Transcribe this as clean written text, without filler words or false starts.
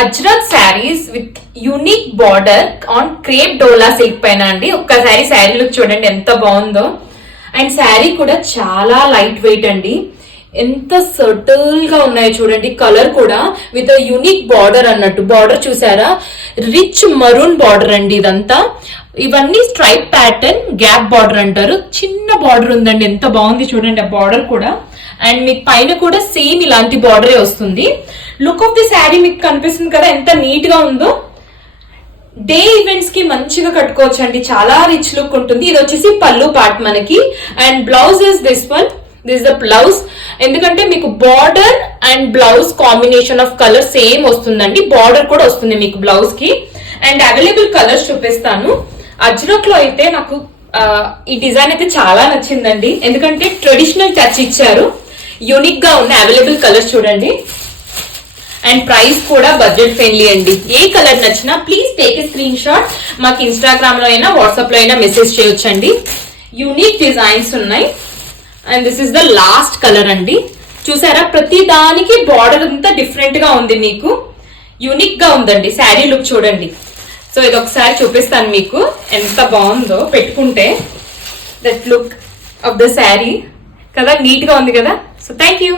Ajrak saris with unique border on crepe Dola silk పైన అండి. ఒక్కసారి శారీ లుక్ చూడండి ఎంత బాగుందో. అండ్ శారీ కూడా చాలా లైట్ వెయిట్ అండి. ఎంత సటిల్ గా ఉన్నాయో చూడండి. కలర్ కూడా విత్ యూనిక్ బార్డర్ అన్నట్టు. బార్డర్ చూసారా, రిచ్ మరూన్ బార్డర్ అండి ఇదంతా. ఇవన్నీ స్ట్రైప్ ప్యాటర్న్ గ్యాప్ బార్డర్ అంటారు. చిన్న బార్డర్ ఉందండి, ఎంత బాగుంది చూడండి ఆ బార్డర్ కూడా. అండ్ మీకు పైన కూడా సేమ్ ఇలాంటి బార్డరే వస్తుంది. లుక్ ఆఫ్ ది శారీ మీకు కనిపిస్తుంది కదా ఎంత నీట్ గా ఉందో. డే ఈవెంట్స్ కి మంచిగా కట్టుకోవచ్చు అండి, చాలా రిచ్ లుక్ ఉంటుంది. ఇది వచ్చేసి పళ్ళు పార్ట్ మనకి. And blouse is this one, this the blouse. ఎందుకంటే మీకు border and blouse combination of colour same వస్తుందండి. బార్డర్ కూడా వస్తుంది మీకు బ్లౌజ్ కి. అండ్ అవైలబుల్ కలర్స్ చూపిస్తాను. అజ్రక్ లో అయితే నాకు ఈ డిజైన్ అయితే చాలా నచ్చిందండి. ఎందుకంటే ట్రెడిషనల్ టచ్ ఇచ్చారు, యూనిక్ గా ఉన్న అవైలబుల్ కలర్స్ చూడండి. అండ్ ప్రైస్ కూడా బడ్జెట్ ఫ్రెండ్లీ అండి. ఏ కలర్ నచ్చినా please take a screen shot. మాకు ఇన్స్టాగ్రామ్ లో అయినా వాట్సాప్ లో అయినా మెసేజ్ చేయొచ్చండి. యూనిక్ డిజైన్స్ ఉన్నాయి. And this is the last colour అండి. చూసారా, ప్రతి దానికి బార్డర్ అంతా డిఫరెంట్ గా ఉంది. మీకు యూనిక్ గా ఉందండి శారీ లుక్ చూడండి. సో ఇది ఒకసారి చూపిస్తాను మీకు ఎంత బాగుందో పెట్టుకుంటే. That look of the sari కదా, నీట్ గా ఉంది కదా. So thank you.